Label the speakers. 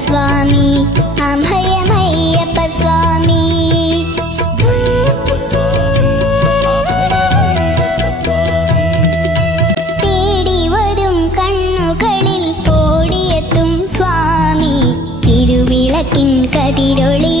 Speaker 1: சுவாமி. அபயம் ஐயப்ப சுவாமி. தேடி வரும் கண்ணுகளில் ஓடியத்தும் சுவாமி. திருவிளக்கின் கதிரொளி